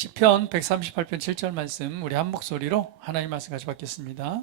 시편 138편 7절 말씀 우리 한 목소리로 하나님 말씀 같이 받겠습니다.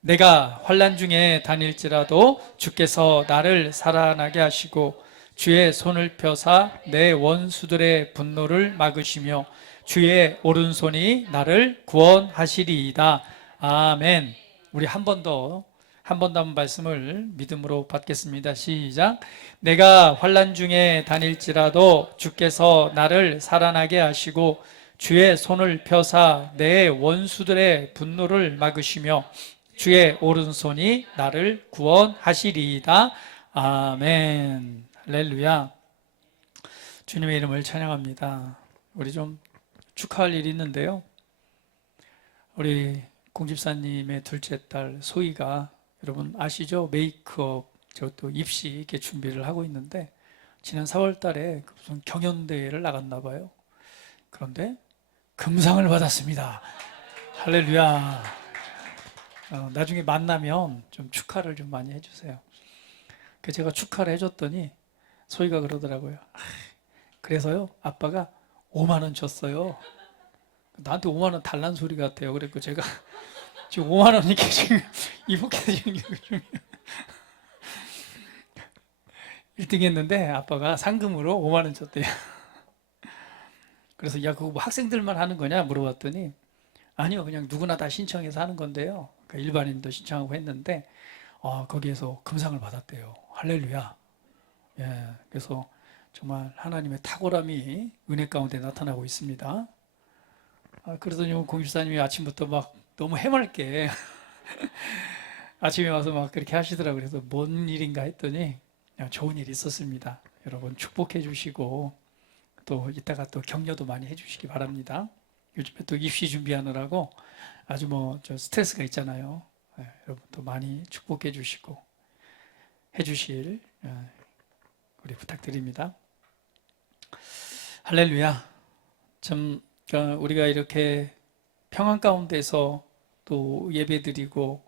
내가 환난 중에 다닐지라도 주께서 나를 살아나게 하시고 주의 손을 펴사 내 원수들의 분노를 막으시며 주의 오른손이 나를 구원하시리이다. 아멘. 우리 한 번 더 한번 말씀을 믿음으로 받겠습니다. 시작. 내가 환난 중에 다닐지라도 주께서 나를 살아나게 하시고 주의 손을 펴사 내 원수들의 분노를 막으시며 주의 오른손이 나를 구원하시리이다. 아멘. 할렐루야. 주님의 이름을 찬양합니다. 우리 좀 축하할 일이 있는데요. 우리 공집사님의 둘째 딸 소희가 여러분 아시죠? 메이크업 저또 입시 이렇게 준비를 하고 있는데 지난 4월 달에 무슨 경연대회를 나갔나 봐요. 그런데 금상을 받았습니다. 할렐루야. 나중에 만나면 좀 축하를 좀 많이 해주세요. 제가 축하를 해줬더니 소희가 그러더라고요. 그래서요 아빠가 5만 원 줬어요. 나한테 5만 원 달란 소리 같아요. 그래서 제가 지금 5만 원 이렇게 지금 이복해서 지금 1등 했는데 아빠가 상금으로 5만 원 줬대요. 그래서 야 그거 뭐 학생들만 하는 거냐 물어봤더니 아니요 그냥 누구나 다 신청해서 하는 건데요. 그러니까 일반인도 신청하고 했는데 거기에서 금상을 받았대요. 할렐루야. 예, 그래서 정말 하나님의 탁월함이 은혜 가운데 나타나고 있습니다. 그러더니 공집사님이 아침부터 막 너무 해맑게 아침에 와서 막 그렇게 하시더라고요. 그래서 뭔 일인가 했더니 그냥 좋은 일이 있었습니다. 여러분 축복해 주시고 또 이따가 또 격려도 많이 해주시기 바랍니다. 요즘에 또 입시 준비하느라고 아주 저 스트레스가 있잖아요. 여러분 또 많이 축복해 주시고 해주실 우리 부탁드립니다. 할렐루야. 참 우리가 이렇게 평안 가운데서 또 예배드리고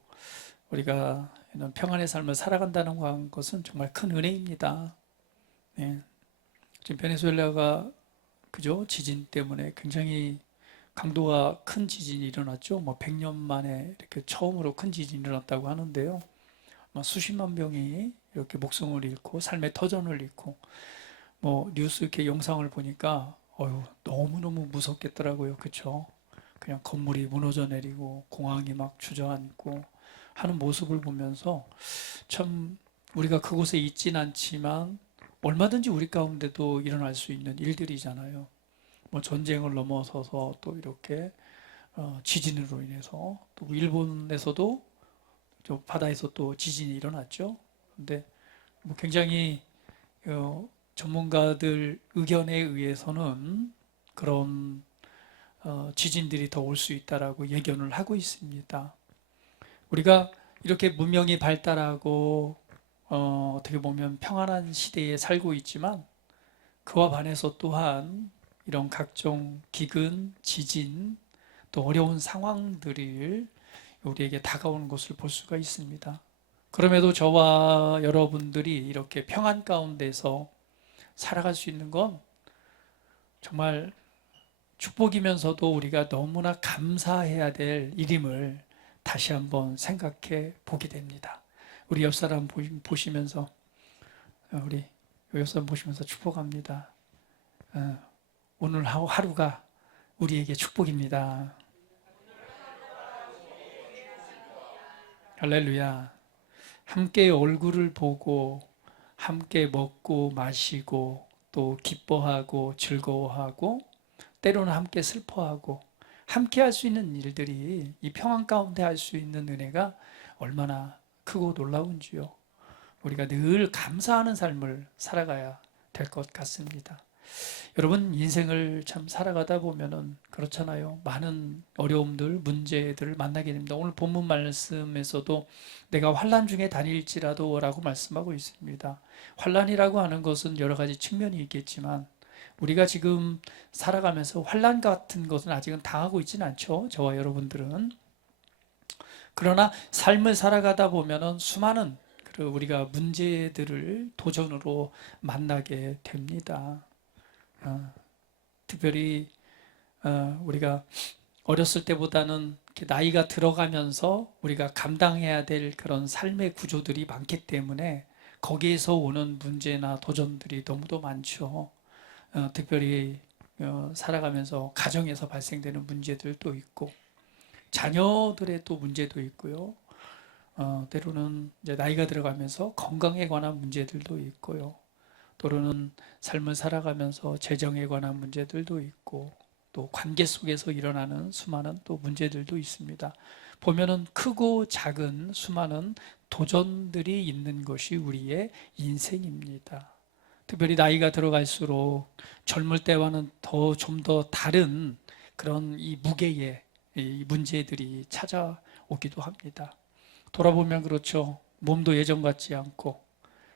우리가 이런 평안의 삶을 살아간다는 것은 정말 큰 은혜입니다. 네. 지금 베네수엘라가 그죠? 지진 때문에 굉장히 강도가 큰 지진이 일어났죠. 100년 만에 이렇게 처음으로 큰 지진이 일어났다고 하는데요. 수십만 명이 이렇게 목숨을 잃고 삶의 터전을 잃고 뉴스 이렇게 영상을 보니까 너무너무 무섭겠더라고요. 그렇죠? 그냥 건물이 무너져 내리고 공항이 막 주저앉고 하는 모습을 보면서 참 우리가 그곳에 있진 않지만 얼마든지 우리 가운데도 일어날 수 있는 일들이잖아요. 전쟁을 넘어서서 또 이렇게 지진으로 인해서 또 일본에서도 저 바다에서 또 지진이 일어났죠. 근데 굉장히 전문가들 의견에 의해서는 그런 지진들이 더 올 수 있다라고 예견을 하고 있습니다. 우리가 이렇게 문명이 발달하고 어떻게 보면 평안한 시대에 살고 있지만 그와 반해서 또한 이런 각종 기근, 지진, 또 어려운 상황들이 우리에게 다가오는 것을 볼 수가 있습니다. 그럼에도 저와 여러분들이 이렇게 평안 가운데서 살아갈 수 있는 건 정말 축복이면서도 우리가 너무나 감사해야 될 일임을 다시 한번 생각해 보게 됩니다. 우리 옆 사람 보시면서 우리 옆 사람 보시면서 축복합니다. 오늘 하루가 우리에게 축복입니다. 할렐루야. 함께 얼굴을 보고 함께 먹고 마시고 또 기뻐하고 즐거워하고 때로는 함께 슬퍼하고 함께 할 수 있는 일들이 이 평안 가운데 할 수 있는 은혜가 얼마나 크고 놀라운지요. 우리가 늘 감사하는 삶을 살아가야 될 것 같습니다. 여러분 인생을 참 살아가다 보면은 그렇잖아요. 많은 어려움들, 문제들을 만나게 됩니다. 오늘 본문 말씀에서도 내가 환난 중에 다닐지라도라고 말씀하고 있습니다. 환난이라고 하는 것은 여러 가지 측면이 있겠지만 우리가 지금 살아가면서 환난 같은 것은 아직은 당하고 있지는 않죠. 저와 여러분들은. 그러나 삶을 살아가다 보면은 수많은 우리가 문제들을 도전으로 만나게 됩니다. 특별히 우리가 어렸을 때보다는 이렇게 나이가 들어가면서 우리가 감당해야 될 그런 삶의 구조들이 많기 때문에 거기에서 오는 문제나 도전들이 너무도 많죠. 특별히 살아가면서 가정에서 발생되는 문제들도 있고 자녀들의 또 문제도 있고요. 때로는 이제 나이가 들어가면서 건강에 관한 문제들도 있고요. 또는 삶을 살아가면서 재정에 관한 문제들도 있고 또 관계 속에서 일어나는 수많은 또 문제들도 있습니다. 보면은 크고 작은 수많은 도전들이 있는 것이 우리의 인생입니다. 특별히 나이가 들어갈수록 젊을 때와는 좀 더 다른 그런 이 무게의 이 문제들이 찾아오기도 합니다. 돌아보면 그렇죠. 몸도 예전 같지 않고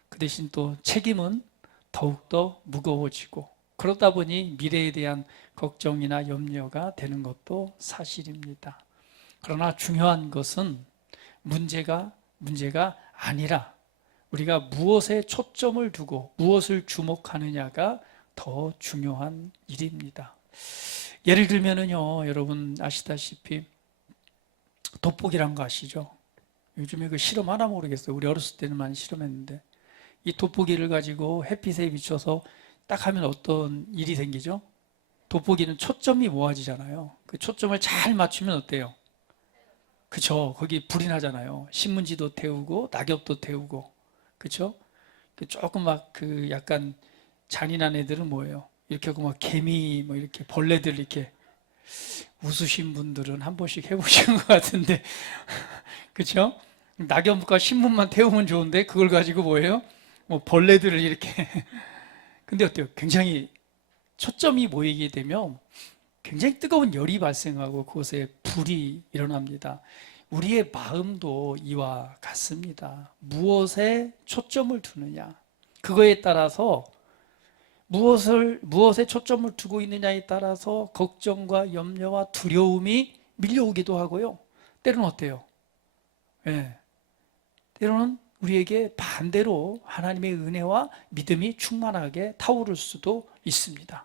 그 대신 또 책임은 더욱더 무거워지고 그러다 보니 미래에 대한 걱정이나 염려가 되는 것도 사실입니다. 그러나 중요한 것은 문제가 아니라 우리가 무엇에 초점을 두고 무엇을 주목하느냐가 더 중요한 일입니다. 예를 들면은요, 여러분 아시다시피 돋보기란 거 아시죠? 요즘에 그 실험하나 모르겠어요. 우리 어렸을 때는 많이 실험했는데 이 돋보기를 가지고 햇빛에 비춰서 딱 하면 어떤 일이 생기죠? 돋보기는 초점이 모아지잖아요. 그 초점을 잘 맞추면 어때요? 그쵸? 거기 불이 나잖아요. 신문지도 태우고 낙엽도 태우고, 그쵸? 조금 막 그 약간 잔인한 애들은 뭐예요? 이렇게 하고 막 개미 뭐 이렇게 벌레들 이렇게 웃으신 분들은 한 번씩 해보신 것 같은데, 그쵸? 낙엽과 신문만 태우면 좋은데 그걸 가지고 뭐예요? 뭐 벌레들을 이렇게 근데 어때요? 굉장히 초점이 모이게 되면 굉장히 뜨거운 열이 발생하고 그곳에 불이 일어납니다. 우리의 마음도 이와 같습니다. 무엇에 초점을 두느냐. 그거에 따라서 무엇에 초점을 두고 있느냐에 따라서 걱정과 염려와 두려움이 밀려오기도 하고요. 때로는 어때요? 예. 때로는 우리에게 반대로 하나님의 은혜와 믿음이 충만하게 타오를 수도 있습니다.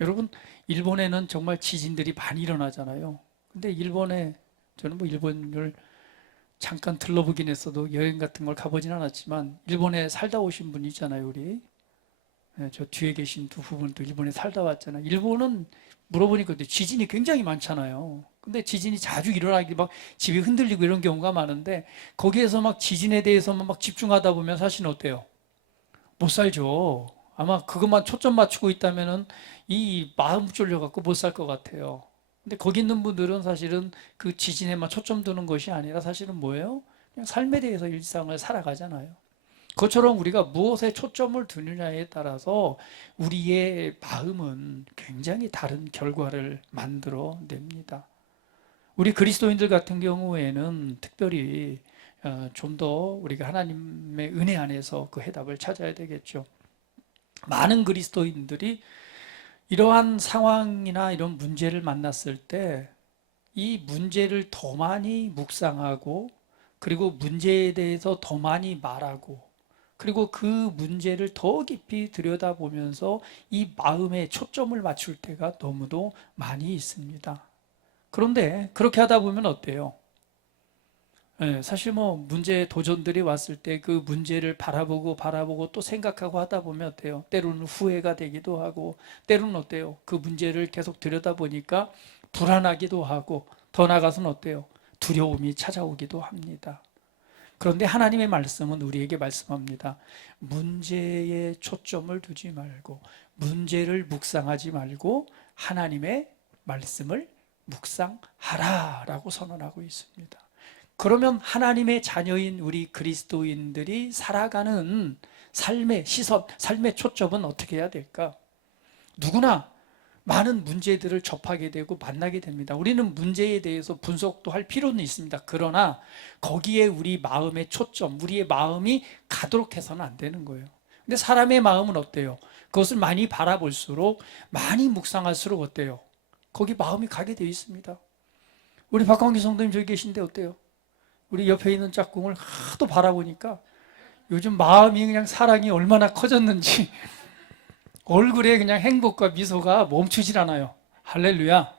여러분, 일본에는 정말 지진들이 많이 일어나잖아요. 근데 저는 뭐 일본을 잠깐 들러보긴 했어도 여행 같은 걸 가보진 않았지만, 일본에 살다 오신 분 있잖아요, 우리. 네, 저 뒤에 계신 두 분도 일본에 살다 왔잖아요. 일본은 물어보니까 지진이 굉장히 많잖아요. 근데 지진이 자주 일어나기 막 집이 흔들리고 이런 경우가 많은데, 거기에서 막 지진에 대해서만 막 집중하다 보면 사실은 어때요? 못 살죠. 아마 그것만 초점 맞추고 있다면은 이 마음 졸려갖고 못 살 것 같아요. 근데 거기 있는 분들은 사실은 그 지진에만 초점 두는 것이 아니라 사실은 뭐예요? 그냥 삶에 대해서 일상을 살아가잖아요. 그것처럼 우리가 무엇에 초점을 두느냐에 따라서 우리의 마음은 굉장히 다른 결과를 만들어 냅니다. 우리 그리스도인들 같은 경우에는 특별히 좀 더 우리가 하나님의 은혜 안에서 그 해답을 찾아야 되겠죠. 많은 그리스도인들이 이러한 상황이나 이런 문제를 만났을 때 이 문제를 더 많이 묵상하고 그리고 문제에 대해서 더 많이 말하고 그리고 그 문제를 더 깊이 들여다보면서 이 마음에 초점을 맞출 때가 너무도 많이 있습니다. 그런데 그렇게 하다 보면 어때요? 사실 뭐 문제 도전들이 왔을 때 그 문제를 바라보고 또 생각하고 하다 보면 어때요? 때로는 후회가 되기도 하고 때로는 어때요? 그 문제를 계속 들여다보니까 불안하기도 하고 더 나아가서는 어때요? 두려움이 찾아오기도 합니다. 그런데 하나님의 말씀은 우리에게 말씀합니다. 문제에 초점을 두지 말고 문제를 묵상하지 말고 하나님의 말씀을 묵상하라라고 선언하고 있습니다. 그러면 하나님의 자녀인 우리 그리스도인들이 살아가는 삶의 시선, 삶의 초점은 어떻게 해야 될까? 누구나 많은 문제들을 접하게 되고 만나게 됩니다. 우리는 문제에 대해서 분석도 할 필요는 있습니다. 그러나 거기에 우리 마음의 초점, 우리의 마음이 가도록 해서는 안 되는 거예요. 근데 사람의 마음은 어때요? 그것을 많이 바라볼수록, 많이 묵상할수록 어때요? 거기 마음이 가게 되어 있습니다. 우리 박광기 성도님 저기 계신데 어때요? 우리 옆에 있는 짝꿍을 하도 바라보니까 요즘 마음이 그냥 사랑이 얼마나 커졌는지 얼굴에 그냥 행복과 미소가 멈추질 않아요. 할렐루야.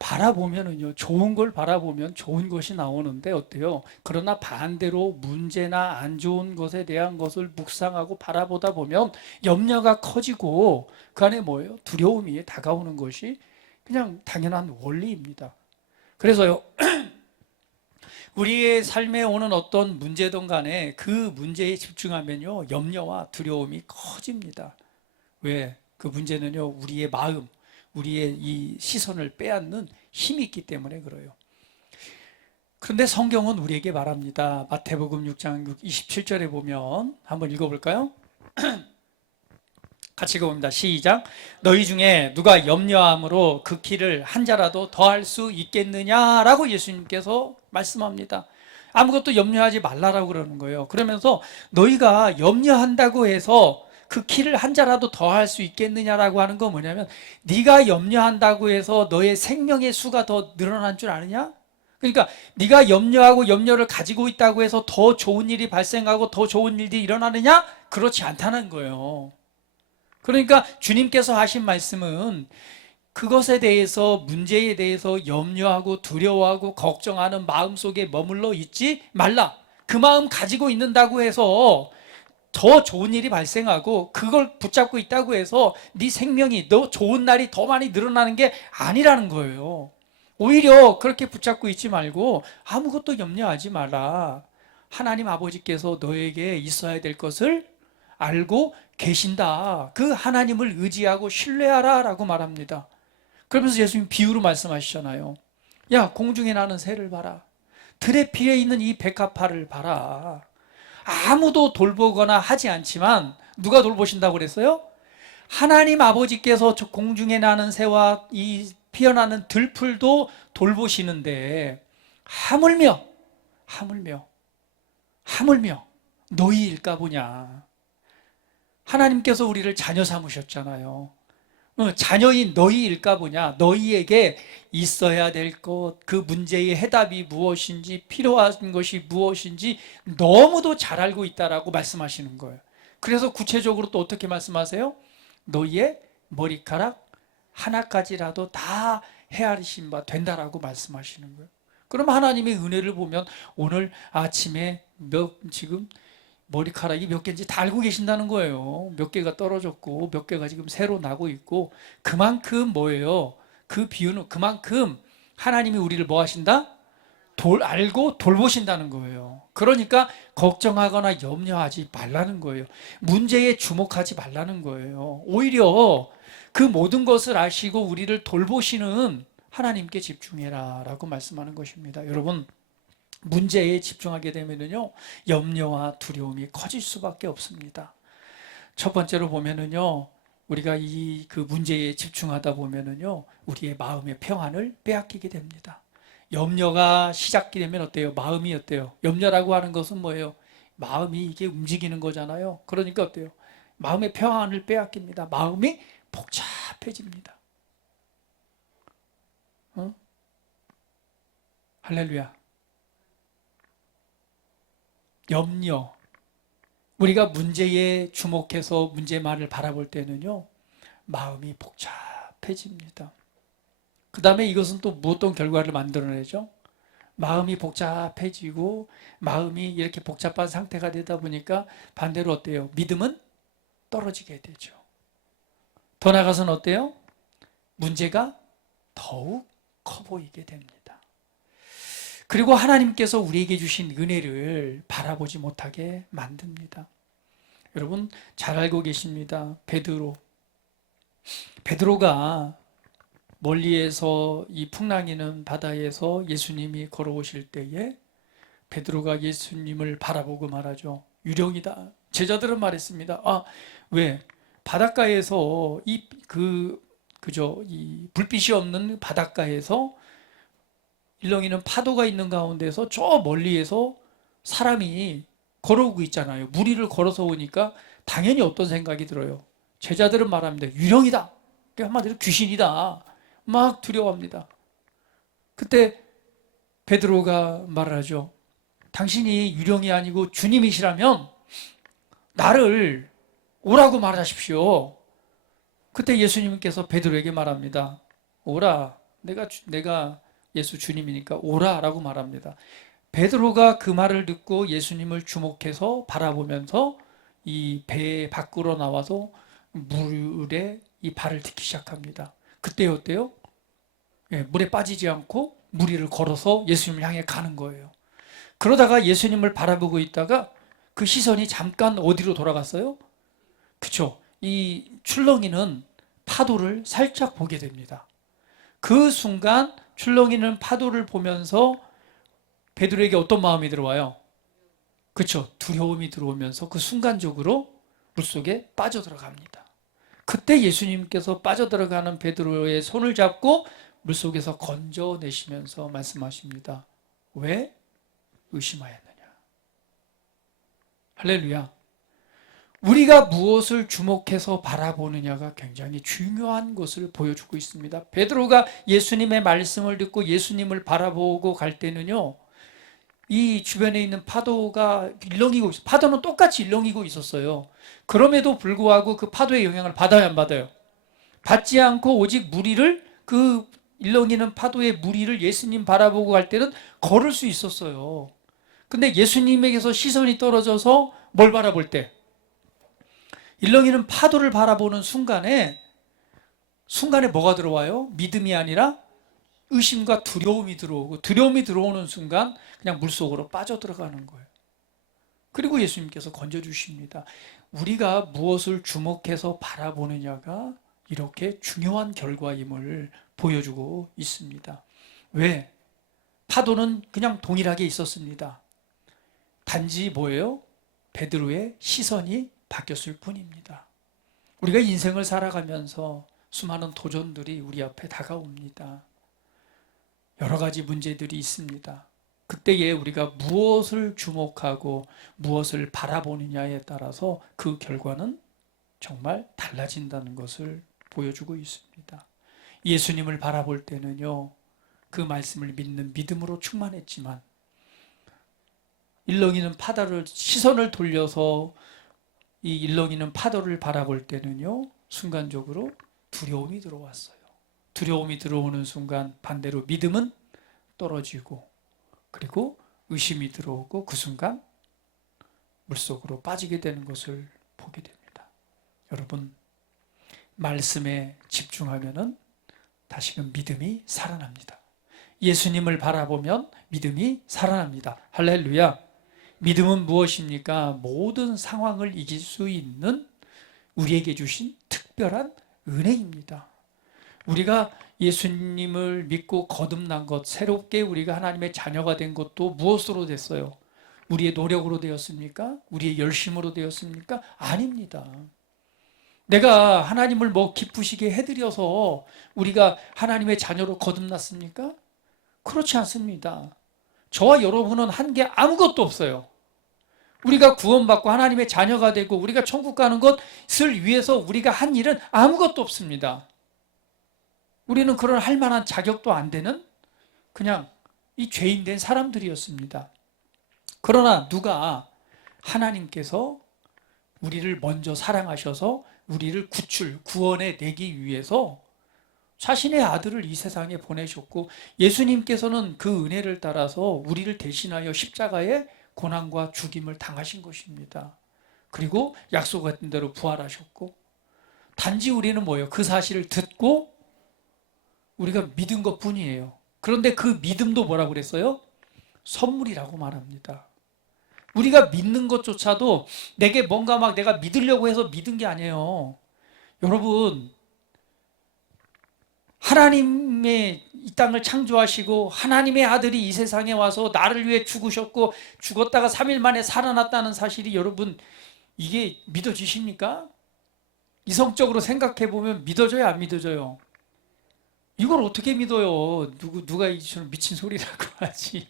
바라보면은요, 좋은 걸 바라보면 좋은 것이 나오는데 어때요? 그러나 반대로 문제나 안 좋은 것에 대한 것을 묵상하고 바라보다 보면 염려가 커지고 그 안에 뭐예요? 두려움이 다가오는 것이 그냥 당연한 원리입니다. 그래서요, 우리의 삶에 오는 어떤 문제든 간에 그 문제에 집중하면요, 염려와 두려움이 커집니다. 왜? 그 문제는요, 우리의 마음, 우리의 이 시선을 빼앗는 힘이 있기 때문에 그래요. 그런데 성경은 우리에게 말합니다. 마태복음 6장 27절에 보면 한번 읽어볼까요? 같이 읽어봅니다. 시작. 너희 중에 누가 염려함으로 그 키를 한 자라도 더할 수 있겠느냐라고 예수님께서 말씀합니다. 아무것도 염려하지 말라라고 그러는 거예요. 그러면서 너희가 염려한다고 해서 그 키를 한 자라도 더할 수 있겠느냐라고 하는 건 뭐냐면 네가 염려한다고 해서 너의 생명의 수가 더 늘어난 줄 아느냐? 그러니까 네가 염려하고 염려를 가지고 있다고 해서 더 좋은 일이 발생하고 더 좋은 일이 일어나느냐? 그렇지 않다는 거예요. 그러니까 주님께서 하신 말씀은 그것에 대해서 문제에 대해서 염려하고 두려워하고 걱정하는 마음속에 머물러 있지 말라. 그 마음 가지고 있는다고 해서 더 좋은 일이 발생하고 그걸 붙잡고 있다고 해서 네 생명이 너 좋은 날이 더 많이 늘어나는 게 아니라는 거예요. 오히려 그렇게 붙잡고 있지 말고 아무것도 염려하지 마라. 하나님 아버지께서 너에게 있어야 될 것을 알고 계신다. 그 하나님을 의지하고 신뢰하라 라고 말합니다. 그러면서 예수님 비유로 말씀하시잖아요. 야, 공중에 나는 새를 봐라. 들에 피해 있는 이 백합화를 봐라. 아무도 돌보거나 하지 않지만 누가 돌보신다고 그랬어요? 하나님 아버지께서 저 공중에 나는 새와 이 피어나는 들풀도 돌보시는데 하물며 하물며 하물며 너희일까 보냐. 하나님께서 우리를 자녀 삼으셨잖아요. 자녀인 너희일까 보냐. 너희에게 있어야 될 것, 그 문제의 해답이 무엇인지, 필요한 것이 무엇인지 너무도 잘 알고 있다라고 말씀하시는 거예요. 그래서 구체적으로 또 어떻게 말씀하세요? 너희의 머리카락 하나까지라도 다 헤아리신 바 된다라고 말씀하시는 거예요. 그럼 하나님의 은혜를 보면 오늘 아침에 지금 머리카락이 몇 개인지 다 알고 계신다는 거예요. 몇 개가 떨어졌고 몇 개가 지금 새로 나고 있고 그만큼 뭐예요? 그 비유는 그만큼 하나님이 우리를 뭐 하신다? 알고 돌보신다는 거예요. 그러니까 걱정하거나 염려하지 말라는 거예요. 문제에 주목하지 말라는 거예요. 오히려 그 모든 것을 아시고 우리를 돌보시는 하나님께 집중해라 라고 말씀하는 것입니다. 여러분, 문제에 집중하게 되면요, 염려와 두려움이 커질 수밖에 없습니다. 첫 번째로 보면은요, 우리가 그 문제에 집중하다 보면은요, 우리의 마음의 평안을 빼앗기게 됩니다. 염려가 시작이 되면 어때요? 마음이 어때요? 염려라고 하는 것은 뭐예요? 마음이 이게 움직이는 거잖아요. 그러니까 어때요? 마음의 평안을 빼앗깁니다. 마음이 복잡해집니다. 할렐루야. 염려. 우리가 문제에 주목해서 문제만을 바라볼 때는요, 마음이 복잡해집니다. 그 다음에 이것은 또 어떤 결과를 만들어내죠? 마음이 복잡해지고 마음이 이렇게 복잡한 상태가 되다 보니까 반대로 어때요? 믿음은 떨어지게 되죠. 더 나아가서는 어때요? 문제가 더욱 커 보이게 됩니다. 그리고 하나님께서 우리에게 주신 은혜를 바라보지 못하게 만듭니다. 여러분 잘 알고 계십니다. 베드로가 멀리에서 이 풍랑이는 바다에서 예수님이 걸어오실 때에 베드로가 예수님을 바라보고 말하죠. 유령이다. 제자들은 말했습니다. 왜? 바닷가에서 이 불빛이 없는 바닷가에서 일렁이는 파도가 있는 가운데서 저 멀리에서 사람이 걸어오고 있잖아요. 무리를 걸어서 오니까 당연히 어떤 생각이 들어요. 제자들은 말합니다. 유령이다. 한마디로 귀신이다. 막 두려워합니다. 그때 베드로가 말하죠. 당신이 유령이 아니고 주님이시라면 나를 오라고 말하십시오. 그때 예수님께서 베드로에게 말합니다. 오라. 내가 예수 주님이니까 오라라고 말합니다. 베드로가 그 말을 듣고 예수님을 주목해서 바라보면서 이 배 밖으로 나와서 물에 이 발을 딛기 시작합니다. 그때 어때요? 예, 물에 빠지지 않고 물 위를 걸어서 예수님을 향해 가는 거예요. 그러다가 예수님을 바라보고 있다가 그 시선이 잠깐 어디로 돌아갔어요? 그쵸? 이 출렁이는 파도를 살짝 보게 됩니다. 그 순간 출렁이는 파도를 보면서 베드로에게 어떤 마음이 들어와요? 그쵸? 두려움이 들어오면서 그 순간적으로 물속에 빠져들어갑니다. 그때 예수님께서 빠져들어가는 베드로의 손을 잡고 물속에서 건져내시면서 말씀하십니다. 왜 의심하였느냐? 할렐루야. 우리가 무엇을 주목해서 바라보느냐가 굉장히 중요한 것을 보여주고 있습니다. 베드로가 예수님의 말씀을 듣고 예수님을 바라보고 갈 때는요, 이 주변에 있는 파도가 일렁이고 있어요. 파도는 똑같이 일렁이고 있었어요. 그럼에도 불구하고 그 파도의 영향을 받아요, 안 받아요? 받지 않고 오직 무리를, 그 일렁이는 파도의 무리를 예수님 바라보고 갈 때는 걸을 수 있었어요. 근데 예수님에게서 시선이 떨어져서 뭘 바라볼 때? 일렁이는 파도를 바라보는 순간에 뭐가 들어와요? 믿음이 아니라 의심과 두려움이 들어오고, 두려움이 들어오는 순간 그냥 물속으로 빠져들어가는 거예요. 그리고 예수님께서 건져주십니다. 우리가 무엇을 주목해서 바라보느냐가 이렇게 중요한 결과임을 보여주고 있습니다. 왜? 파도는 그냥 동일하게 있었습니다. 단지 뭐예요? 베드로의 시선이 바뀌었을 뿐입니다. 우리가 인생을 살아가면서 수많은 도전들이 우리 앞에 다가옵니다. 여러 가지 문제들이 있습니다. 그때에 우리가 무엇을 주목하고 무엇을 바라보느냐에 따라서 그 결과는 정말 달라진다는 것을 보여주고 있습니다. 예수님을 바라볼 때는요, 그 말씀을 믿는 믿음으로 충만했지만, 일렁이는 파도를, 시선을 돌려서 이 일렁이는 파도를 바라볼 때는요, 순간적으로 두려움이 들어왔어요. 두려움이 들어오는 순간 반대로 믿음은 떨어지고, 그리고 의심이 들어오고, 그 순간 물속으로 빠지게 되는 것을 보게 됩니다. 여러분, 말씀에 집중하면은 다시금 믿음이 살아납니다. 예수님을 바라보면 믿음이 살아납니다. 할렐루야. 믿음은 무엇입니까? 모든 상황을 이길 수 있는 우리에게 주신 특별한 은혜입니다. 우리가 예수님을 믿고 거듭난 것, 새롭게 우리가 하나님의 자녀가 된 것도 무엇으로 됐어요? 우리의 노력으로 되었습니까? 우리의 열심으로 되었습니까? 아닙니다. 내가 하나님을 뭐 기쁘시게 해드려서 우리가 하나님의 자녀로 거듭났습니까? 그렇지 않습니다. 저와 여러분은 한 게 아무것도 없어요. 우리가 구원받고 하나님의 자녀가 되고 우리가 천국 가는 것을 위해서 우리가 한 일은 아무것도 없습니다. 우리는 그런 할 만한 자격도 안 되는 그냥 이 죄인 된 사람들이었습니다. 그러나 누가 하나님께서 우리를 먼저 사랑하셔서 우리를 구원해 내기 위해서 자신의 아들을 이 세상에 보내셨고, 예수님께서는 그 은혜를 따라서 우리를 대신하여 십자가의 고난과 죽임을 당하신 것입니다. 그리고 약속했던 대로 부활하셨고, 단지 우리는 뭐예요? 그 사실을 듣고 우리가 믿은 것 뿐이에요. 그런데 그 믿음도 뭐라고 그랬어요? 선물이라고 말합니다. 우리가 믿는 것조차도 내게 뭔가 막 내가 믿으려고 해서 믿은 게 아니에요. 여러분, 하나님의 이 땅을 창조하시고 하나님의 아들이 이 세상에 와서 나를 위해 죽으셨고 죽었다가 3일 만에 살아났다는 사실이 여러분, 이게 믿어지십니까? 이성적으로 생각해 보면 믿어져요, 안 믿어져요? 이걸 어떻게 믿어요? 누가 이처럼 미친 소리라고 하지?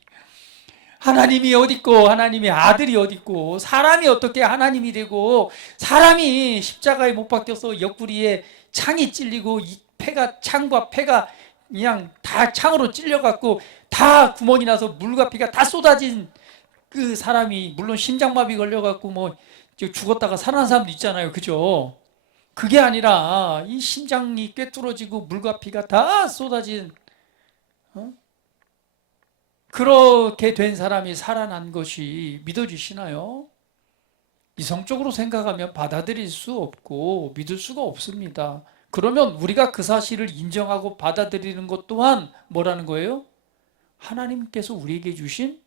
하나님이 어딨고 하나님의 아들이 어딨고 사람이 어떻게 하나님이 되고, 사람이 십자가에 못 박혀서 옆구리에 창이 찔리고 이 창과 폐가 그냥 다 창으로 찔려갖고 다 구멍이 나서 물과 피가 다 쏟아진 그 사람이, 물론 심장마비 걸려갖고 뭐 죽었다가 살아난 사람도 있잖아요, 그죠? 그게 아니라 이 심장이 꿰뚫어지고 물과 피가 다 쏟아진 그렇게 된 사람이 살아난 것이 믿어지시나요? 이성적으로 생각하면 받아들일 수 없고 믿을 수가 없습니다. 그러면 우리가 그 사실을 인정하고 받아들이는 것 또한 뭐라는 거예요? 하나님께서 우리에게 주신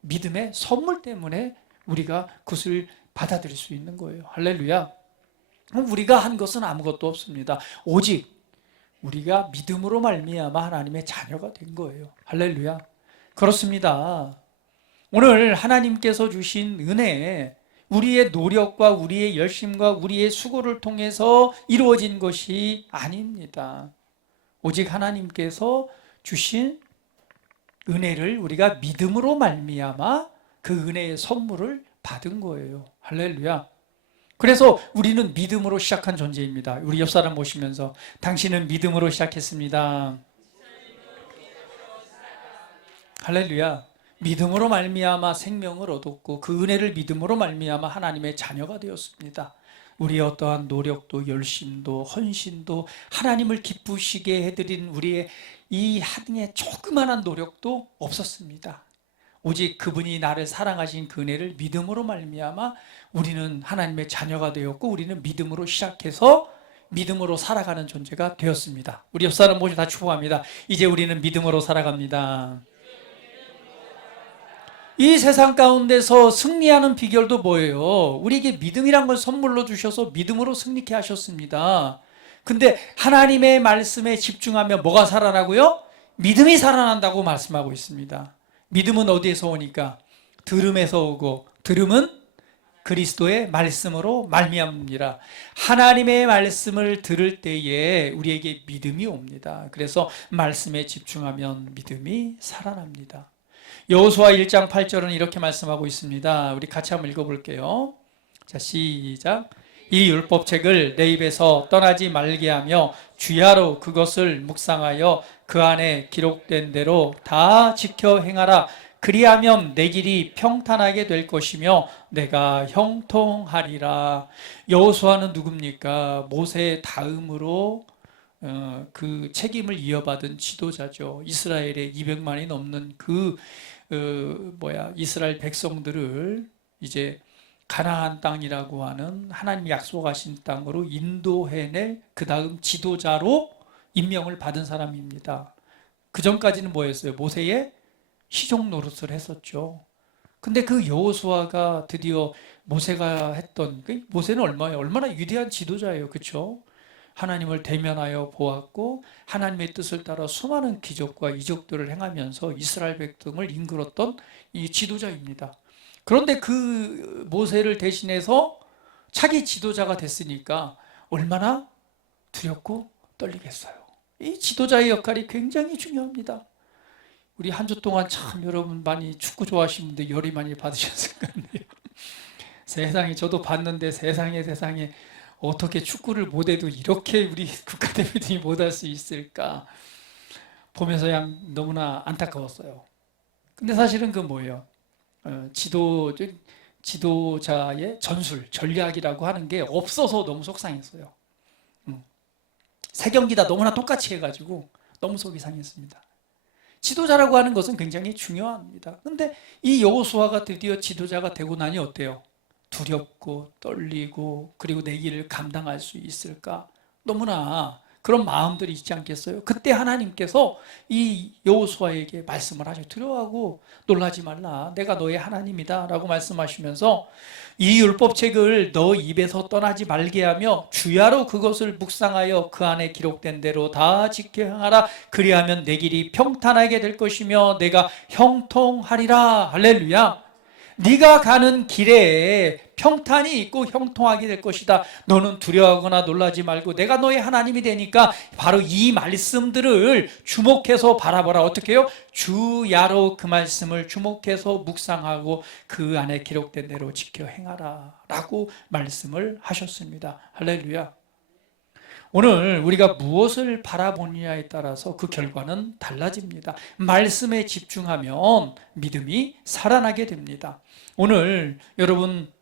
믿음의 선물 때문에 우리가 그것을 받아들일 수 있는 거예요. 할렐루야. 우리가 한 것은 아무것도 없습니다. 오직 우리가 믿음으로 말미암아 하나님의 자녀가 된 거예요. 할렐루야. 그렇습니다. 오늘 하나님께서 주신 은혜, 우리의 노력과 우리의 열심과 우리의 수고를 통해서 이루어진 것이 아닙니다. 오직 하나님께서 주신 은혜를 우리가 믿음으로 말미암아 그 은혜의 선물을 받은 거예요. 할렐루야. 그래서 우리는 믿음으로 시작한 존재입니다. 우리 옆 사람 보시면서 당신은 믿음으로 시작했습니다. 할렐루야. 믿음으로 말미암아 생명을 얻었고 그 은혜를 믿음으로 말미암아 하나님의 자녀가 되었습니다. 우리의 어떠한 노력도 열심도 헌신도 하나님을 기쁘시게 해드린 우리의 이 한의 조그만한 노력도 없었습니다. 오직 그분이 나를 사랑하신 그 은혜를 믿음으로 말미암아 우리는 하나님의 자녀가 되었고 우리는 믿음으로 시작해서 믿음으로 살아가는 존재가 되었습니다. 우리 옆 사람 모두 다 축복합니다. 이제 우리는 믿음으로 살아갑니다. 이 세상 가운데서 승리하는 비결도 뭐예요? 우리에게 믿음이란 걸 선물로 주셔서 믿음으로 승리케 하셨습니다. 근데 하나님의 말씀에 집중하면 뭐가 살아나고요? 믿음이 살아난다고 말씀하고 있습니다. 믿음은 어디에서 오니까? 들음에서 오고 들음은 그리스도의 말씀으로 말미암습니다. 하나님의 말씀을 들을 때에 우리에게 믿음이 옵니다. 그래서 말씀에 집중하면 믿음이 살아납니다. 여호수아 1장 8절은 이렇게 말씀하고 있습니다. 우리 같이 한번 읽어볼게요. 자, 시작. 이 율법책을 내 입에서 떠나지 말게 하며 주야로 그것을 묵상하여 그 안에 기록된 대로 다 지켜 행하라. 그리하면 내 길이 평탄하게 될 것이며 내가 형통하리라. 여호수아는 누굽니까? 모세 다음으로 그 책임을 이어받은 지도자죠. 이스라엘의 200만이 넘는 이스라엘 백성들을 이제 가나안 땅이라고 하는 하나님이 약속하신 땅으로 인도해낼 그 다음 지도자로 임명을 받은 사람입니다. 그 전까지는 뭐였어요? 모세의 시종 노릇을 했었죠. 근데 그 여호수아가 드디어 모세가 했던, 모세는 얼마나 위대한 지도자예요. 그렇죠? 하나님을 대면하여 보았고 하나님의 뜻을 따라 수많은 기적과 이적들을 행하면서 이스라엘 백성을 이끌었던 이 지도자입니다. 그런데 그 모세를 대신해서 차기 지도자가 됐으니까 얼마나 두렵고 떨리겠어요. 이 지도자의 역할이 굉장히 중요합니다. 우리 한 주 동안 참 여러분 많이 축구 좋아하시는 분들 열이 많이 받으셨을 것 같네요. 세상에 저도 봤는데 세상에 어떻게 축구를 못해도 이렇게 우리 국가대표팀이 못할 수 있을까 보면서 그냥 너무나 안타까웠어요. 근데 사실은 그 뭐예요? 지도자의 전략이라고 하는 게 없어서 너무 속상했어요. 세 경기 다 너무나 똑같이 해가지고 너무 속이 상했습니다. 지도자라고 하는 것은 굉장히 중요합니다. 근데 이 여호수아가 드디어 지도자가 되고 나니 어때요? 두렵고 떨리고 그리고 내 길을 감당할 수 있을까? 너무나 그런 마음들이 있지 않겠어요? 그때 하나님께서 이 여호수아에게 말씀을 하셔. 두려워하고 놀라지 말라. 내가 너의 하나님이다 라고 말씀하시면서 이 율법책을 너 입에서 떠나지 말게 하며 주야로 그것을 묵상하여 그 안에 기록된 대로 다 지켜 행하라. 그리하면 내 길이 평탄하게 될 것이며 내가 형통하리라. 할렐루야. 네가 가는 길에 평탄이 있고 형통하게 될 것이다. 너는 두려워하거나 놀라지 말고 내가 너의 하나님이 되니까 바로 이 말씀들을 주목해서 바라보라. 어떻게 해요? 주야로 그 말씀을 주목해서 묵상하고 그 안에 기록된 대로 지켜 행하라 라고 말씀을 하셨습니다. 할렐루야. 오늘 우리가 무엇을 바라보느냐에 따라서 그 결과는 달라집니다. 말씀에 집중하면 믿음이 살아나게 됩니다. 오늘 여러분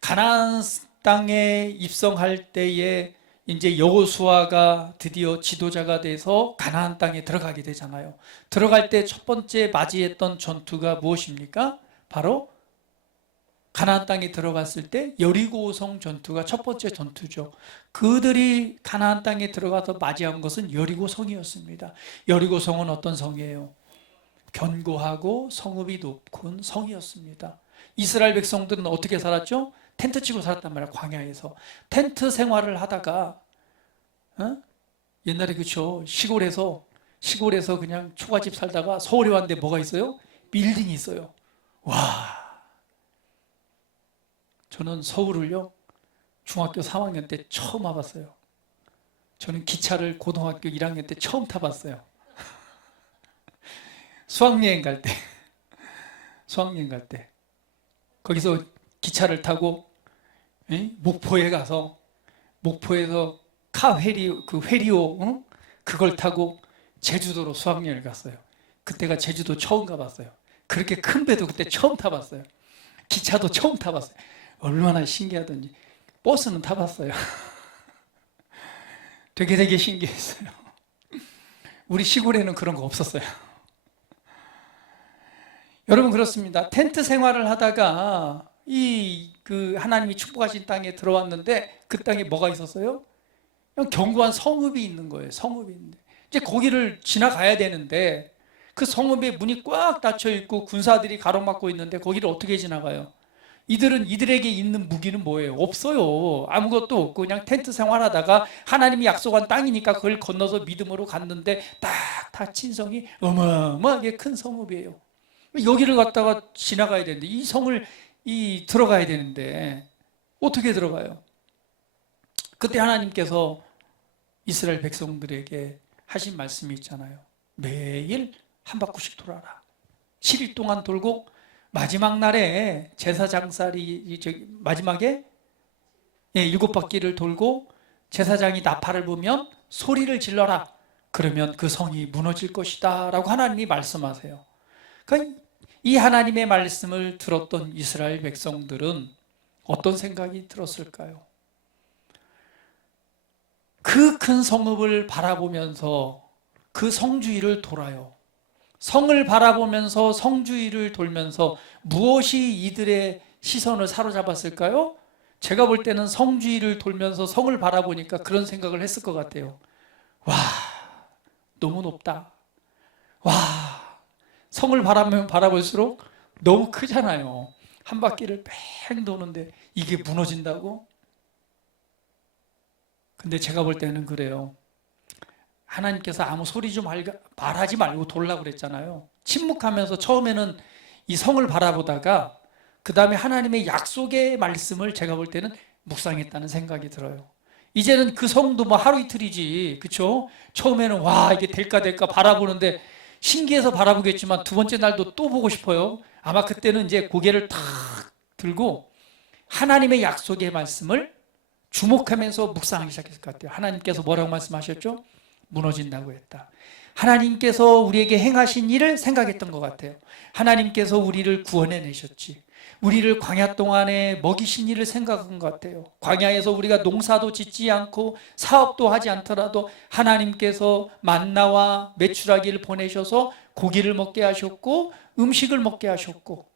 가나안 땅에 입성할 때에 이제 여호수아가 드디어 지도자가 돼서 가나안 땅에 들어가게 되잖아요. 들어갈 때 첫 번째 맞이했던 전투가 무엇입니까? 바로 가나안 땅에 들어갔을 때 여리고성 전투가 첫 번째 전투죠. 그들이 가나안 땅에 들어가서 맞이한 것은 여리고성이었습니다. 여리고성은 어떤 성이에요? 견고하고 성읍이 높은 성이었습니다. 이스라엘 백성들은 어떻게 살았죠? 텐트 치고 살았단 말이야. 광야에서 텐트 생활을 하다가 옛날에 그쵸, 시골에서 그냥 초가집 살다가 서울에 왔는데 뭐가 있어요? 빌딩이 있어요. 와, 저는 서울을요 중학교 3학년 때 처음 와봤어요. 저는 기차를 고등학교 1학년 때 처음 타봤어요. 수학여행 갈 때 거기서 기차를 타고 목포에 가서 목포에서 회리오 그걸 타고 제주도로 수학여행을 갔어요. 그때가 제주도 처음 가봤어요. 그렇게 큰 배도 그때 처음 타봤어요. 기차도 처음 타봤어요. 얼마나 신기하던지. 버스는 타봤어요. 되게 신기했어요. 우리 시골에는 그런 거 없었어요. 여러분 그렇습니다. 텐트 생활을 하다가 하나님이 축복하신 땅에 들어왔는데 그 땅에 뭐가 있었어요? 그냥 견고한 성읍이 있는 거예요. 성읍이 있는데 이제 거기를 지나가야 되는데 그 성읍에 문이 꽉 닫혀 있고 군사들이 가로막고 있는데 거기를 어떻게 지나가요? 이들에게 있는 무기는 뭐예요? 없어요. 아무것도 없고 그냥 텐트 생활하다가 하나님이 약속한 땅이니까 그걸 건너서 믿음으로 갔는데 딱 닫힌 성이 어마어마하게 큰 성읍이에요. 여기를 갔다가 지나가야 되는데 이 성을 들어가야 되는데 어떻게 들어가요? 그때 하나님께서 이스라엘 백성들에게 하신 말씀이 있잖아요. 매일 한 바퀴씩 돌아라. 7일 동안 돌고 마지막 날에 제사장살이 마지막에 7바퀴를 돌고 제사장이 나팔을 불면 소리를 질러라. 그러면 그 성이 무너질 것이다 라고 하나님이 말씀하세요. 그러니까 이 하나님의 말씀을 들었던 이스라엘 백성들은 어떤 생각이 들었을까요? 그 큰 성읍을 바라보면서 그 성주위를 돌아요. 성을 바라보면서 성주위를 돌면서 무엇이 이들의 시선을 사로잡았을까요? 제가 볼 때는 성주위를 돌면서 성을 바라보니까 그런 생각을 했을 것 같아요. 와, 너무 높다. 와, 성을 바라볼수록 너무 크잖아요. 한 바퀴를 뺑 도는데 이게 무너진다고? 근데 제가 볼 때는 그래요. 하나님께서 아무 소리 좀 말하지 말고 돌라고 그랬잖아요. 침묵하면서 처음에는 이 성을 바라보다가 그 다음에 하나님의 약속의 말씀을 제가 볼 때는 묵상했다는 생각이 들어요. 이제는 그 성도 뭐 하루 이틀이지, 그렇죠? 처음에는 와 이게 될까 바라보는데 신기해서 바라보겠지만 두 번째 날도 또 보고 싶어요. 아마 그때는 이제 고개를 탁 들고 하나님의 약속의 말씀을 주목하면서 묵상하기 시작했을 것 같아요. 하나님께서 뭐라고 말씀하셨죠? 무너진다고 했다. 하나님께서 우리에게 행하신 일을 생각했던 것 같아요. 하나님께서 우리를 구원해내셨지. 우리를 광야 동안에 먹이신 일을 생각한 것 같아요. 광야에서 우리가 농사도 짓지 않고 사업도 하지 않더라도 하나님께서 만나와 메추라기를 보내셔서 고기를 먹게 하셨고 음식을 먹게 하셨고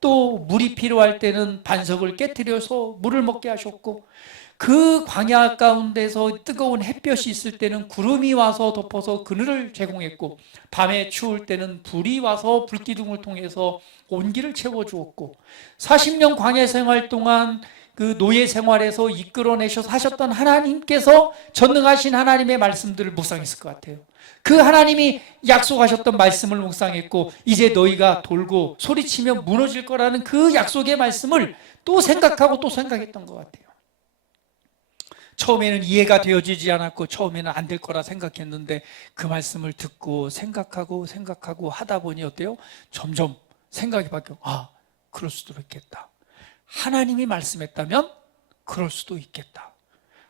또 물이 필요할 때는 반석을 깨뜨려서 물을 먹게 하셨고 그 광야 가운데서 뜨거운 햇볕이 있을 때는 구름이 와서 덮어서 그늘을 제공했고 밤에 추울 때는 불이 와서 불기둥을 통해서 온기를 채워주었고 40년 광야 생활 동안 그 노예 생활에서 이끌어내셔서 하셨던 하나님께서 전능하신 하나님의 말씀들을 묵상했을 것 같아요. 그 하나님이 약속하셨던 말씀을 묵상했고 이제 너희가 돌고 소리치며 무너질 거라는 그 약속의 말씀을 또 생각하고 또 생각했던 것 같아요. 처음에는 이해가 되어지지 않았고 처음에는 안 될 거라 생각했는데 그 말씀을 듣고 생각하고 하다 보니 어때요? 점점 생각이 바뀌어. 그럴 수도 있겠다. 하나님이 말씀했다면 그럴 수도 있겠다.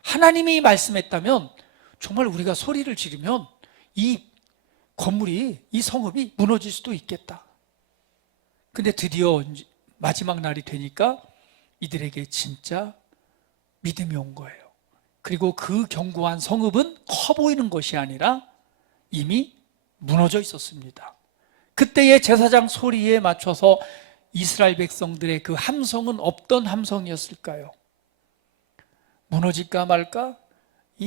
하나님이 말씀했다면 정말 우리가 소리를 지르면 이 건물이, 이 성읍이 무너질 수도 있겠다. 근데 드디어 마지막 날이 되니까 이들에게 진짜 믿음이 온 거예요. 그리고 그 견고한 성읍은 커 보이는 것이 아니라 이미 무너져 있었습니다. 그때의 제사장 소리에 맞춰서 이스라엘 백성들의 그 함성은 없던 함성이었을까요? 무너질까 말까?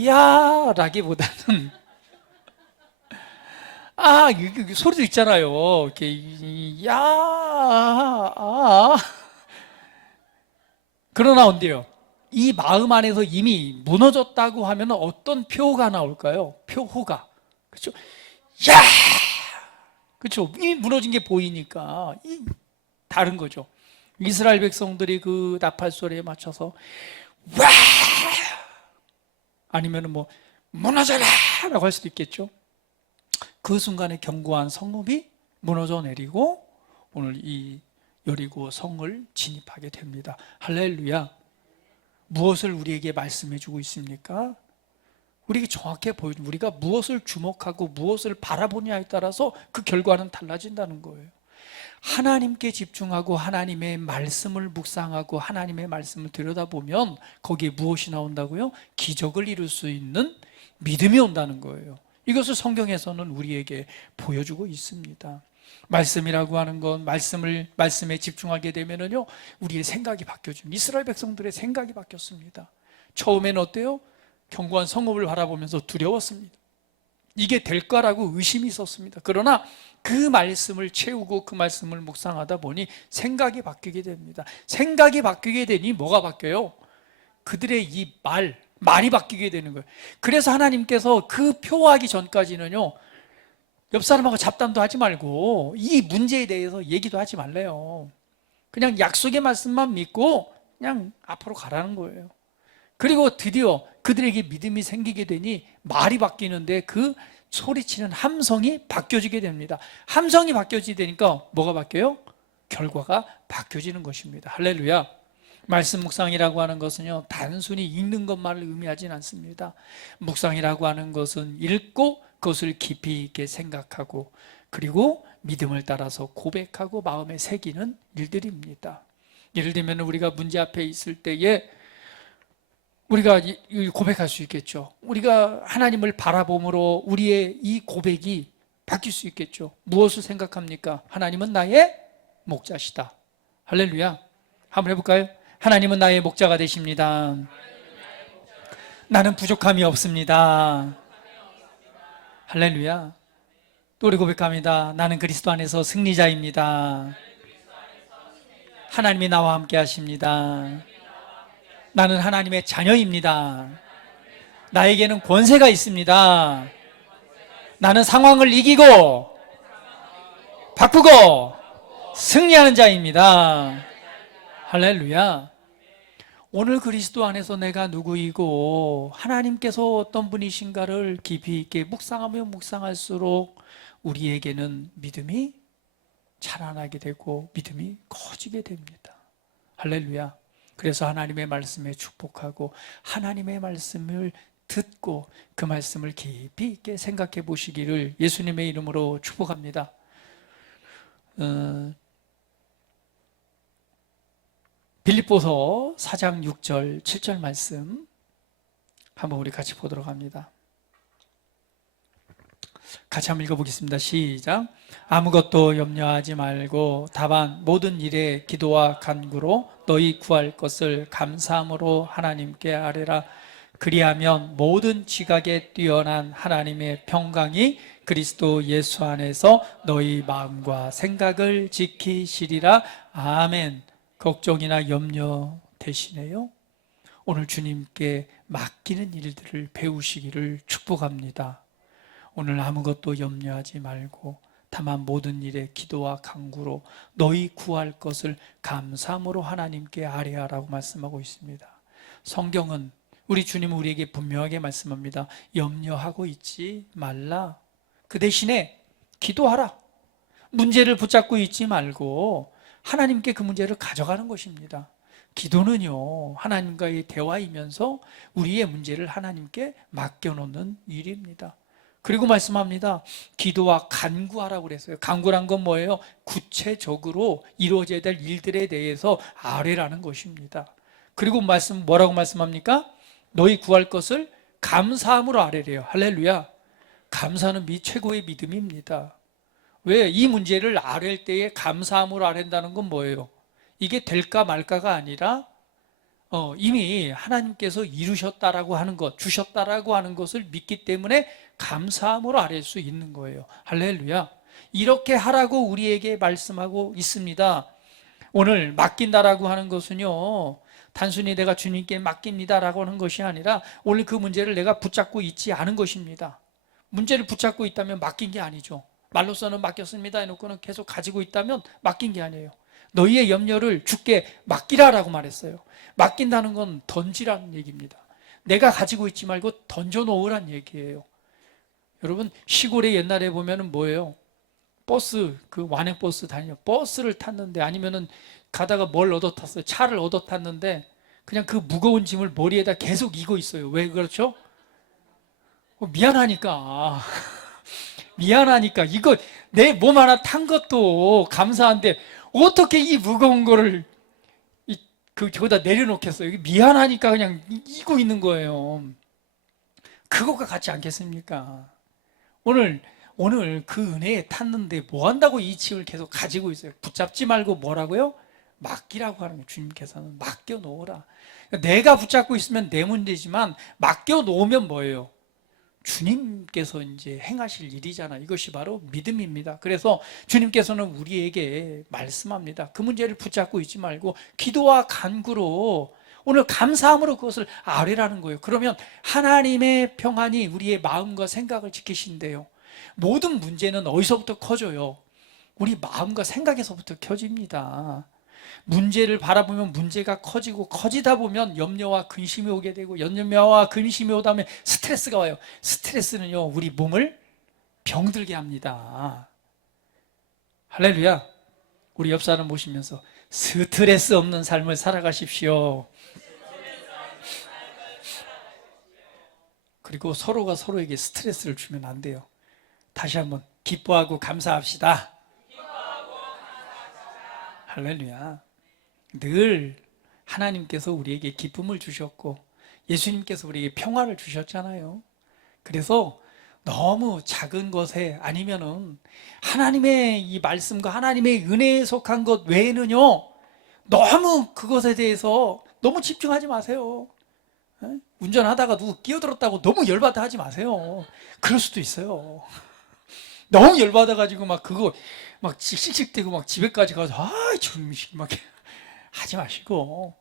야 라기보다는 소리도 있잖아요. 이렇게 야 그러나 언제요? 이 마음 안에서 이미 무너졌다고 하면 어떤 표가 나올까요? 표호가. 그렇죠? 야! 그렇죠? 이 무너진 게 보이니까 다른 거죠. 이스라엘 백성들이 그 나팔 소리에 맞춰서 와! 아니면은 뭐 무너져라라고 할 수도 있겠죠. 그 순간에 견고한 성읍이 무너져 내리고 오늘 이 여리고 성을 진입하게 됩니다. 할렐루야. 무엇을 우리에게 말씀해 주고 있습니까? 우리에게 정확하게 보여줍니다. 우리가 무엇을 주목하고 무엇을 바라보냐에 따라서 그 결과는 달라진다는 거예요. 하나님께 집중하고 하나님의 말씀을 묵상하고 하나님의 말씀을 들여다보면 거기에 무엇이 나온다고요? 기적을 이룰 수 있는 믿음이 온다는 거예요. 이것을 성경에서는 우리에게 보여주고 있습니다. 말씀이라고 하는 건 말씀에 집중하게 되면은요, 우리의 생각이 바뀌어집니다. 이스라엘 백성들의 생각이 바뀌었습니다. 처음에는 어때요? 견고한 성읍을 바라보면서 두려웠습니다. 이게 될까라고 의심이 있었습니다. 그러나 그 말씀을 채우고 그 말씀을 묵상하다 보니 생각이 바뀌게 됩니다. 생각이 바뀌게 되니 뭐가 바뀌어요? 그들의 이 말이 바뀌게 되는 거예요. 그래서 하나님께서 그 표하기 전까지는요, 옆 사람하고 잡담도 하지 말고 이 문제에 대해서 얘기도 하지 말래요. 그냥 약속의 말씀만 믿고 그냥 앞으로 가라는 거예요. 그리고 드디어 그들에게 믿음이 생기게 되니 말이 바뀌는데 그 소리치는 함성이 바뀌어지게 됩니다. 함성이 바뀌어지게 되니까 뭐가 바뀌어요? 결과가 바뀌어지는 것입니다. 할렐루야. 말씀 묵상이라고 하는 것은요, 단순히 읽는 것만을 의미하진 않습니다. 묵상이라고 하는 것은 읽고 그것을 깊이 있게 생각하고 그리고 믿음을 따라서 고백하고 마음에 새기는 일들입니다. 예를 들면 우리가 문제 앞에 있을 때에 우리가 고백할 수 있겠죠. 우리가 하나님을 바라봄으로 우리의 이 고백이 바뀔 수 있겠죠. 무엇을 생각합니까? 하나님은 나의 목자시다. 할렐루야. 한번 해볼까요? 하나님은 나의 목자가 되십니다. 나는 부족함이 없습니다. 할렐루야. 또 우리 고백합니다. 나는 그리스도 안에서 승리자입니다. 하나님이 나와 함께 하십니다. 나는 하나님의 자녀입니다. 나에게는 권세가 있습니다. 나는 상황을 이기고 바꾸고 승리하는 자입니다. 할렐루야. 오늘 그리스도 안에서 내가 누구이고 하나님께서 어떤 분이신가를 깊이 있게 묵상하며 묵상할수록 우리에게는 믿음이 자라나게 되고 믿음이 커지게 됩니다. 할렐루야. 그래서 하나님의 말씀에 축복하고 하나님의 말씀을 듣고 그 말씀을 깊이 있게 생각해 보시기를 예수님의 이름으로 축복합니다. 빌립보서 4장 6절 7절 말씀 한번 우리 같이 보도록 합니다. 같이 한번 읽어보겠습니다. 시작. 아무것도 염려하지 말고 다만 모든 일에 기도와 간구로 너희 구할 것을 감사함으로 하나님께 아뢰라. 그리하면 모든 지각에 뛰어난 하나님의 평강이 그리스도 예수 안에서 너희 마음과 생각을 지키시리라. 아멘. 걱정이나 염려 되시네요? 오늘 주님께 맡기는 일들을 배우시기를 축복합니다. 오늘 아무것도 염려하지 말고 다만 모든 일에 기도와 간구로 너희 구할 것을 감사함으로 하나님께 아뢰하라고 말씀하고 있습니다. 성경은 우리 주님은 우리에게 분명하게 말씀합니다. 염려하고 있지 말라. 그 대신에 기도하라. 문제를 붙잡고 있지 말고 하나님께 그 문제를 가져가는 것입니다. 기도는요, 하나님과의 대화이면서 우리의 문제를 하나님께 맡겨놓는 일입니다. 그리고 말씀합니다. 기도와 간구하라고 그랬어요. 간구란 건 뭐예요? 구체적으로 이루어져야 될 일들에 대해서 아뢰라는 것입니다. 그리고 뭐라고 말씀합니까? 너희 구할 것을 감사함으로 아뢰래요. 할렐루야. 감사는 최고의 믿음입니다. 왜? 이 문제를 아뢰 때에 감사함으로 아뢰는다는 건 뭐예요? 이게 될까 말까가 아니라 이미 하나님께서 이루셨다라고 하는 것, 주셨다라고 하는 것을 믿기 때문에 감사함으로 아뢰 수 있는 거예요. 할렐루야. 이렇게 하라고 우리에게 말씀하고 있습니다. 오늘 맡긴다라고 하는 것은요, 단순히 내가 주님께 맡깁니다라고 하는 것이 아니라 오늘 그 문제를 내가 붙잡고 있지 않은 것입니다. 문제를 붙잡고 있다면 맡긴 게 아니죠. 말로서는 맡겼습니다 해놓고는 계속 가지고 있다면 맡긴 게 아니에요. 너희의 염려를 주께 맡기라라고 말했어요. 맡긴다는 건 던지라는 얘기입니다. 내가 가지고 있지 말고 던져놓으란 얘기예요. 여러분, 시골에 옛날에 보면은 뭐예요? 버스, 그 완행버스 버스를 탔는데, 아니면은 가다가 뭘 얻어 탔어요? 차를 얻어 탔는데 그냥 그 무거운 짐을 머리에다 계속 이고 있어요. 왜 그렇죠? 미안하니까. 미안하니까. 이거 내 몸 하나 탄 것도 감사한데 어떻게 이 무거운 거를 저기다 내려놓겠어요? 미안하니까 그냥 이고 있는 거예요. 그것과 같지 않겠습니까? 오늘 그 은혜에 탔는데 뭐 한다고 이 짐을 계속 가지고 있어요? 붙잡지 말고 뭐라고요? 맡기라고 하는 거예요. 주님께서는 맡겨 놓으라. 내가 붙잡고 있으면 내 문제지만 맡겨 놓으면 뭐예요? 주님께서 이제 행하실 일이잖아. 이것이 바로 믿음입니다. 그래서 주님께서는 우리에게 말씀합니다. 그 문제를 붙잡고 있지 말고 기도와 간구로 오늘 감사함으로 그것을 아뢰라는 거예요. 그러면 하나님의 평안이 우리의 마음과 생각을 지키신대요. 모든 문제는 어디서부터 커져요? 우리 마음과 생각에서부터 켜집니다. 문제를 바라보면 문제가 커지고, 커지다 보면 염려와 근심이 오게 되고, 염려와 근심이 오다 보면 스트레스가 와요. 스트레스는요, 우리 몸을 병들게 합니다. 할렐루야. 우리 옆 사람 모시면서 스트레스 없는 삶을 살아가십시오. 그리고 서로가 서로에게 스트레스를 주면 안 돼요. 다시 한번 기뻐하고 감사합시다. 할렐루야. 늘 하나님께서 우리에게 기쁨을 주셨고 예수님께서 우리에게 평화를 주셨잖아요. 그래서 너무 작은 것에, 아니면은 하나님의 이 말씀과 하나님의 은혜에 속한 것 외에는요, 너무 그것에 대해서 너무 집중하지 마세요. 운전하다가 누구 끼어들었다고 너무 열받아 하지 마세요. 그럴 수도 있어요. 너무 열받아가지고 막 그거 막 씩씩대고 막 집에까지 가서 좀 막 하지 마시고,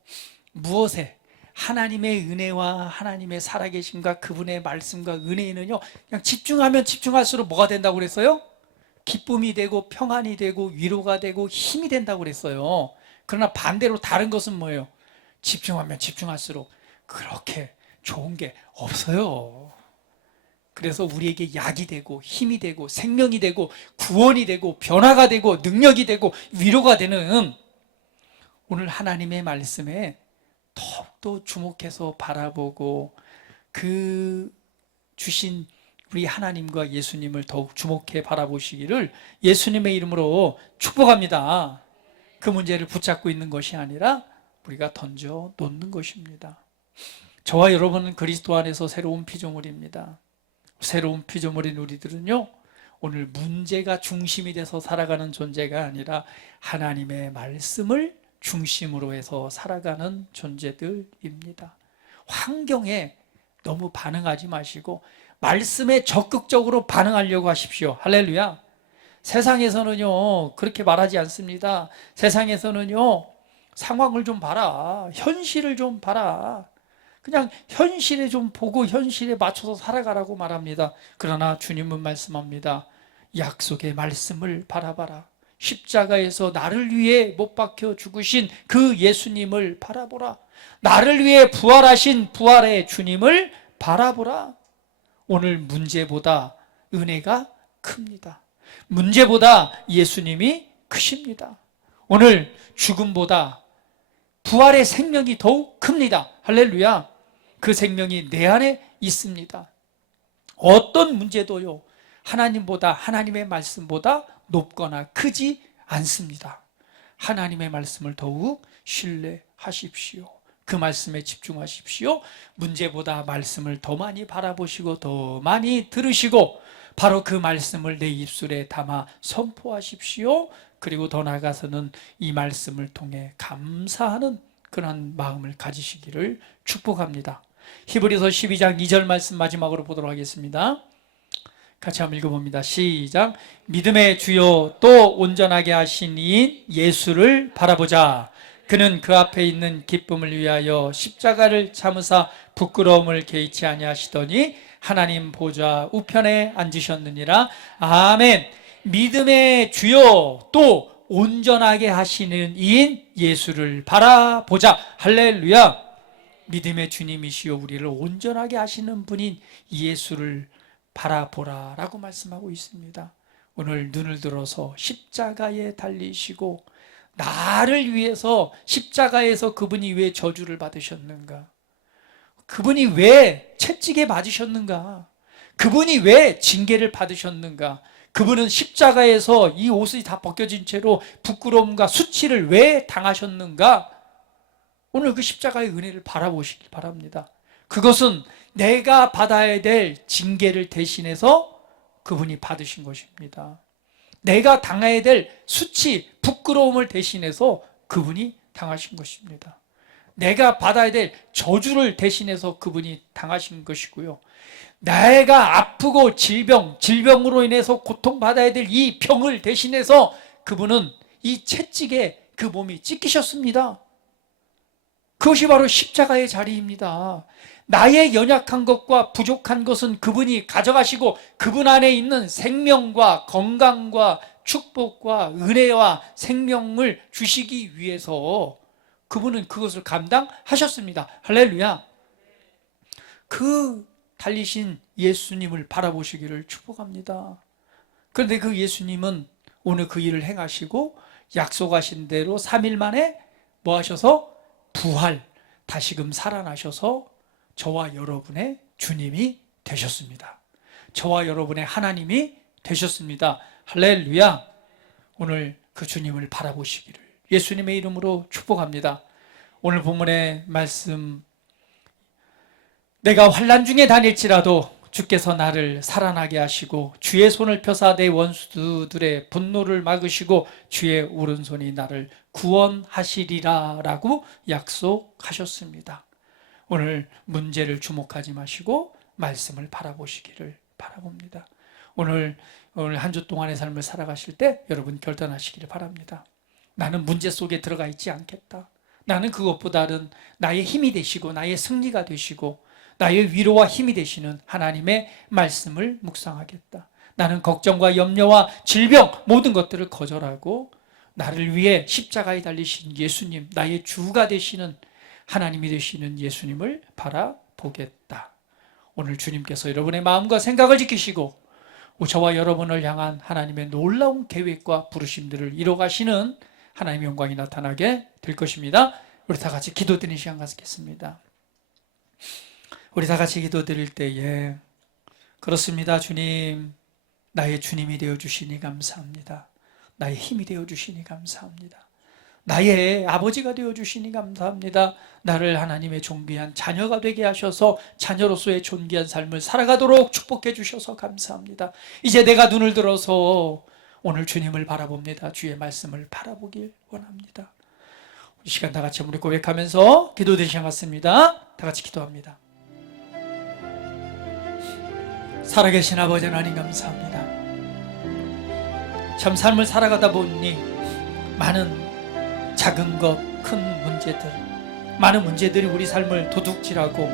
무엇에 하나님의 은혜와 하나님의 살아계심과 그분의 말씀과 은혜는요, 그냥 집중하면 집중할수록 뭐가 된다고 그랬어요? 기쁨이 되고 평안이 되고 위로가 되고 힘이 된다고 그랬어요. 그러나 반대로 다른 것은 뭐예요? 집중하면 집중할수록 그렇게 좋은 게 없어요. 그래서 우리에게 약이 되고 힘이 되고 생명이 되고 구원이 되고 변화가 되고 능력이 되고 위로가 되는 오늘 하나님의 말씀에 더욱더 주목해서 바라보고 그 주신 우리 하나님과 예수님을 더욱 주목해 바라보시기를 예수님의 이름으로 축복합니다. 그 문제를 붙잡고 있는 것이 아니라 우리가 던져 놓는 것입니다. 저와 여러분은 그리스도 안에서 새로운 피조물입니다. 새로운 피조물인 우리들은요, 오늘 문제가 중심이 돼서 살아가는 존재가 아니라 하나님의 말씀을 중심으로 해서 살아가는 존재들입니다. 환경에 너무 반응하지 마시고 말씀에 적극적으로 반응하려고 하십시오. 할렐루야. 세상에서는요 그렇게 말하지 않습니다. 세상에서는요 상황을 좀 봐라, 현실을 좀 봐라, 그냥 현실에 좀 보고 현실에 맞춰서 살아가라고 말합니다. 그러나 주님은 말씀합니다. 약속의 말씀을 바라봐라. 십자가에서 나를 위해 못 박혀 죽으신 그 예수님을 바라보라. 나를 위해 부활하신 부활의 주님을 바라보라. 오늘 문제보다 은혜가 큽니다. 문제보다 예수님이 크십니다. 오늘 죽음보다 부활의 생명이 더욱 큽니다. 할렐루야. 그 생명이 내 안에 있습니다. 어떤 문제도요, 하나님보다, 하나님의 말씀보다 높거나 크지 않습니다. 하나님의 말씀을 더욱 신뢰하십시오. 그 말씀에 집중하십시오. 문제보다 말씀을 더 많이 바라보시고 더 많이 들으시고 바로 그 말씀을 내 입술에 담아 선포하십시오. 그리고 더 나아가서는 이 말씀을 통해 감사하는 그런 마음을 가지시기를 축복합니다. 히브리서 12장 2절 말씀 마지막으로 보도록 하겠습니다. 같이 한번 읽어봅니다. 시작. 믿음의 주요 또 온전하게 하신 이인 예수를 바라보자. 그는 그 앞에 있는 기쁨을 위하여 십자가를 참으사 부끄러움을 개의치 아니하시더니 하나님 보좌 우편에 앉으셨느니라. 아멘. 믿음의 주요 또 온전하게 하시는 이인 예수를 바라보자. 할렐루야. 믿음의 주님이시여 우리를 온전하게 하시는 분인 예수를 바라보라라고 말씀하고 있습니다. 오늘 눈을 들어서 십자가에 달리시고 나를 위해서 십자가에서 그분이 왜 저주를 받으셨는가? 그분이 왜 채찍에 맞으셨는가? 그분이 왜 징계를 받으셨는가? 그분은 십자가에서 이 옷이 다 벗겨진 채로 부끄러움과 수치를 왜 당하셨는가? 오늘 그 십자가의 은혜를 바라보시길 바랍니다. 그것은 내가 받아야 될 징계를 대신해서 그분이 받으신 것입니다. 내가 당해야 될 수치, 부끄러움을 대신해서 그분이 당하신 것입니다. 내가 받아야 될 저주를 대신해서 그분이 당하신 것이고요. 내가 아프고 질병으로 인해서 고통받아야 될 이 병을 대신해서 그분은 이 채찍에 그 몸이 찢기셨습니다. 그것이 바로 십자가의 자리입니다. 나의 연약한 것과 부족한 것은 그분이 가져가시고 그분 안에 있는 생명과 건강과 축복과 은혜와 생명을 주시기 위해서 그분은 그것을 감당하셨습니다. 할렐루야. 그 달리신 예수님을 바라보시기를 축복합니다. 그런데 그 예수님은 오늘 그 일을 행하시고 약속하신 대로 3일 만에 뭐 하셔서 다시금 살아나셔서 저와 여러분의 주님이 되셨습니다. 저와 여러분의 하나님이 되셨습니다. 할렐루야. 오늘 그 주님을 바라보시기를 예수님의 이름으로 축복합니다. 오늘 본문의 말씀, 내가 환난 중에 다닐지라도 주께서 나를 살아나게 하시고 주의 손을 펴사 내 원수들의 분노를 막으시고 주의 오른손이 나를 구원하시리라 라고 약속하셨습니다. 오늘 문제를 주목하지 마시고 말씀을 바라보시기를 바라봅니다. 오늘 한 주 동안의 삶을 살아가실 때 여러분 결단하시기를 바랍니다. 나는 문제 속에 들어가 있지 않겠다. 나는 그것보다는 나의 힘이 되시고 나의 승리가 되시고 나의 위로와 힘이 되시는 하나님의 말씀을 묵상하겠다. 나는 걱정과 염려와 질병 모든 것들을 거절하고 나를 위해 십자가에 달리신 예수님, 나의 주가 되시는 하나님이 되시는 예수님을 바라보겠다. 오늘 주님께서 여러분의 마음과 생각을 지키시고 저와 여러분을 향한 하나님의 놀라운 계획과 부르심들을 이뤄가시는 하나님의 영광이 나타나게 될 것입니다. 우리 다 같이 기도드리는 시간 갖겠습니다. 우리 다 같이 기도드릴 때에 그렇습니다. 주님, 나의 주님이 되어주시니 감사합니다. 나의 힘이 되어주시니 감사합니다. 나의 아버지가 되어주시니 감사합니다. 나를 하나님의 존귀한 자녀가 되게 하셔서 자녀로서의 존귀한 삶을 살아가도록 축복해 주셔서 감사합니다. 이제 내가 눈을 들어서 오늘 주님을 바라봅니다. 주의 말씀을 바라보길 원합니다. 이 시간 다 같이 우리 고백하면서 기도드리는 시간 같습니다. 다 같이 기도합니다. 살아계신 아버지 하나님 감사합니다. 참 삶을 살아가다 보니 많은 작은 것, 큰 문제들, 많은 문제들이 우리 삶을 도둑질하고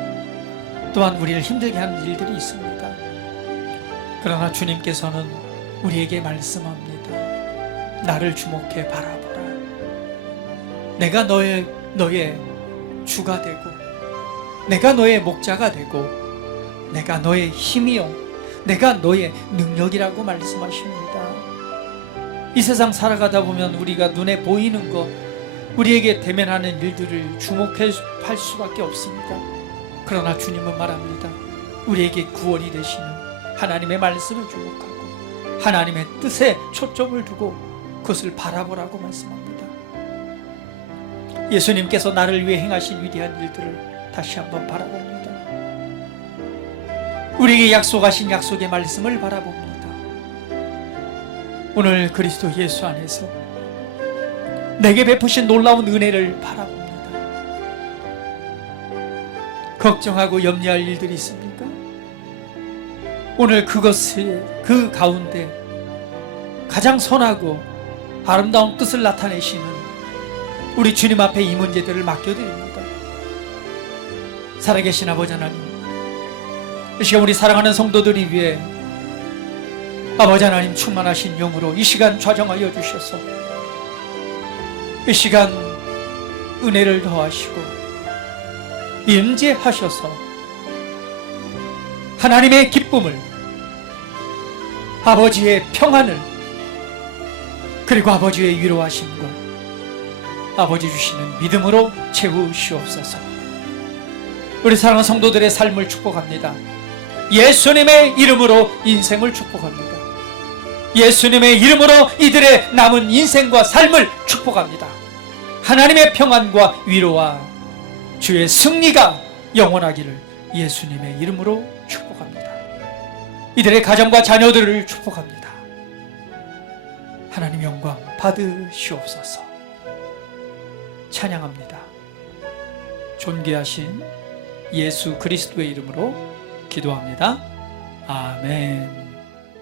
또한 우리를 힘들게 하는 일들이 있습니다. 그러나 주님께서는 우리에게 말씀합니다. 나를 주목해 바라보라. 내가 너의 주가 되고 내가 너의 목자가 되고 내가 너의 힘이요 내가 너의 능력이라고 말씀하십니다. 이 세상 살아가다 보면 우리가 눈에 보이는 것, 우리에게 대면하는 일들을 주목할 수밖에 없습니다. 그러나 주님은 말합니다. 우리에게 구원이 되시는 하나님의 말씀을 주목하고 하나님의 뜻에 초점을 두고 그것을 바라보라고 말씀합니다. 예수님께서 나를 위해 행하신 위대한 일들을 다시 한번 바라봅니다. 우리에게 약속하신 약속의 말씀을 바라봅니다. 오늘 그리스도 예수 안에서 내게 베푸신 놀라운 은혜를 바라봅니다. 걱정하고 염려할 일들이 있습니까? 오늘 그 가운데 가장 선하고 아름다운 뜻을 나타내시는 우리 주님 앞에 이 문제들을 맡겨드립니다. 살아계신 아버지 하나님, 이 시간 우리 사랑하는 성도들이 위해 아버지 하나님 충만하신 영으로 이 시간 좌정하여 주셔서 이 시간 은혜를 더하시고 임재하셔서 하나님의 기쁨을, 아버지의 평안을, 그리고 아버지의 위로하심과 아버지 주시는 믿음으로 채우시옵소서. 우리 사랑하는 성도들의 삶을 축복합니다. 예수님의 이름으로 인생을 축복합니다. 예수님의 이름으로 이들의 남은 인생과 삶을 축복합니다. 하나님의 평안과 위로와 주의 승리가 영원하기를 예수님의 이름으로 축복합니다. 이들의 가정과 자녀들을 축복합니다. 하나님 영광 받으시옵소서. 찬양합니다. 존귀하신 예수 그리스도의 이름으로 기도합니다. 아멘.